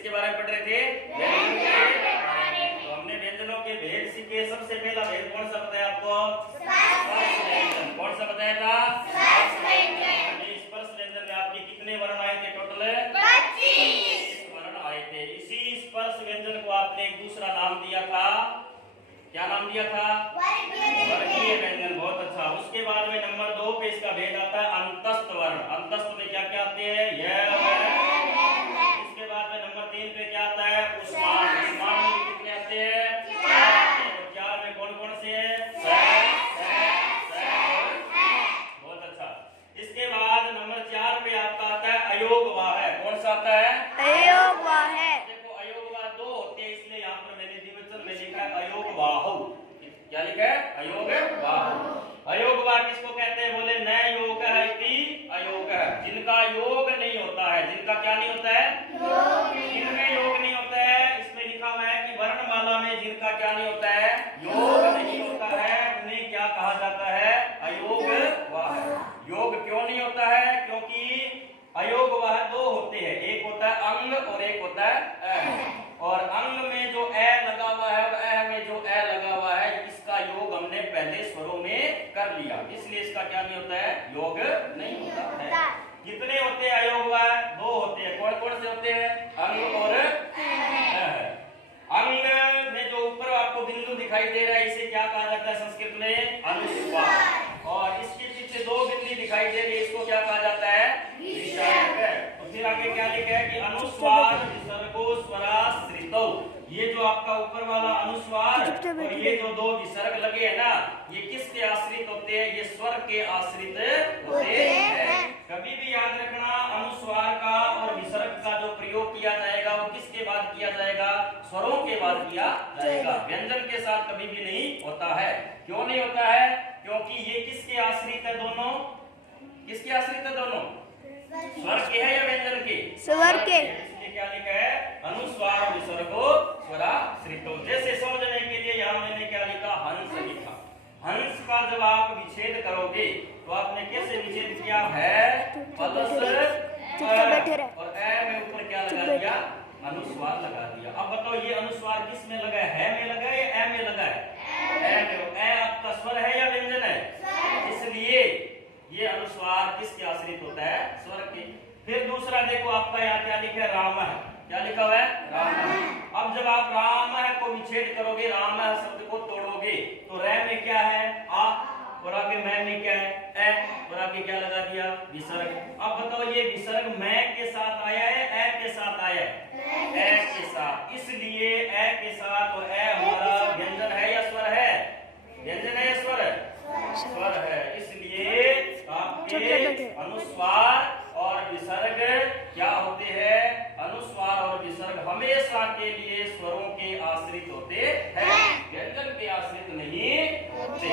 किसके बारे में पढ़ रहे थे? व्यंजन के बारे में। तो हमने व्यंजनों के भेद सीखे। सबसे पहला भेद कौन सा बताया आपको? स्पर्श व्यंजन। कौन सा बताया था? स्पर्श व्यंजन। स्पर्श व्यंजन में आपके कितने वर्ण आए थे? टोटल 25 वर्ण आए थे। इसी स्पर्श व्यंजन को आपने एक दूसरा नाम दिया था। क्या नाम दिया था? वर्गीय व्यंजन। बहुत अच्छा। उसके बाद में नंबर 2 पे इसका भेद आता है अंतस्थ वर्ण। अंतस्थ में क्या क्या आते हैं? यह उसके बाद में नंबर 3 पे क्या आता है? उष्माण। उष्माण में कितने आते हैं? 4 में कौन कौन से हैं? बहुत अच्छा। इसके बाद नंबर 4 पे आपका आता है अयोगवाह। कौन सा आता है? अयोगवाह। देखो अयोगवाह 2 होते हैं, इसलिए यहाँ पर मैंने द्विवचन में लिखा है अयोगवाहु। क्या लिखा है? अयोगवाहु। अयोगवाह किसको कहते हैं? बोले न योग है इति अयोग है। जिनका योग नहीं होता है। जिनका क्या नहीं होता है? जिनमें योग नहीं होता है। इसमें लिखा हुआ है कि वर्णमाला में जिनका क्या नहीं होता है? योग नहीं होता है, उन्हें क्या कहा जाता है? अयोगवाह। योग क्यों नहीं होता है? क्योंकि अयोगवाह 2 होते हैं। एक होता है अंग और एक होता है अ। और अंग में जो ए लगा हुआ है और अ में जो ए लगा हुआ है, इसका योग हमने पहले स्वरों में कर लिया, इसलिए इसका क्या नहीं होता है? योग नहीं होता है। कितने होते हैं अयोगवाह? 2 होते हैं। कौन कौन से होते हैं? अंग और अ। अंग में जो ऊपर आपको बिंदु दिखाई दे रहा है, इसे क्या कहा जाता है संस्कृत में? अनुस्वार। और इसके पीछे 2 बिंदी दिखाई दे रही है, इसको क्या कहा जाता है? विसर्ग। और फिर आगे क्या लिखा है कि अनुस्वार विसर्गो स्वराश्रितौ। ये जो आपका ऊपर वाला अनुस्वार और ये जो 2 विसर्ग लगे हैं ना, ये किसके आश्रित होते हैं? ये स्वर के आश्रित होते हैं। कभी भी याद रखना, अनुस्वार का और विसर्ग का जो प्रयोग किया जाएगा वो किसके बाद किया जाएगा? स्वरों के बाद किया जाएगा। व्यंजन के साथ कभी भी नहीं होता है। क्यों नहीं होता है? क्योंकि ये किसके आश्रित है? दोनों किसके आश्रित है? दोनों स्वर के है या व्यंजन के? स्वर के। इसलिए क्या लिखा है? अनुस्वार और विसर्गो स्वराश्रितो। जैसे समझने के लिए यहाँ मैंने क्या लिखा? हंस लिखा। हंस का जब आप विच्छेद करोगे तो आपने कैसे विच्छेद किया है? प्लस और ए में ऊपर क्या लगा दिया? अनुस्वार लगा दिया। अब बताओ ये अनुस्वार किस में लगा है में लगा है या ए में लगा है? ए में। ए आपका स्वर है या व्यंजन है? इसलिए ये अनुस्वार किसके आश्रित होता है? स्वर के। फिर दूसरा देखो आपका यहाँ क्या लिखा है? राम है। क्या लिखा हुआ है? राम। अब जब आप राम को विच्छेद करोगे, राम शब्द को तोड़ोगे, तो रे में क्या है? आ। और आगे मैं में क्या है? ए। और आगे क्या लगा दिया? विसर्ग। अब बताओ ये विसर्ग मैं के साथ आया है ए के साथ आया है? ए के साथ। इसलिए ए के साथ और ए हमारा व्यंजन है या स्वर है? व्यंजन है या स्वर है? स्वर है। इसलिए आपके अनुस्वार और विसर्ग क्या होते हैं? अनुस्वार और विसर्ग हमेशा के लिए स्वरों के आश्रित होते हैं, व्यंजन के आश्रित नहीं होते।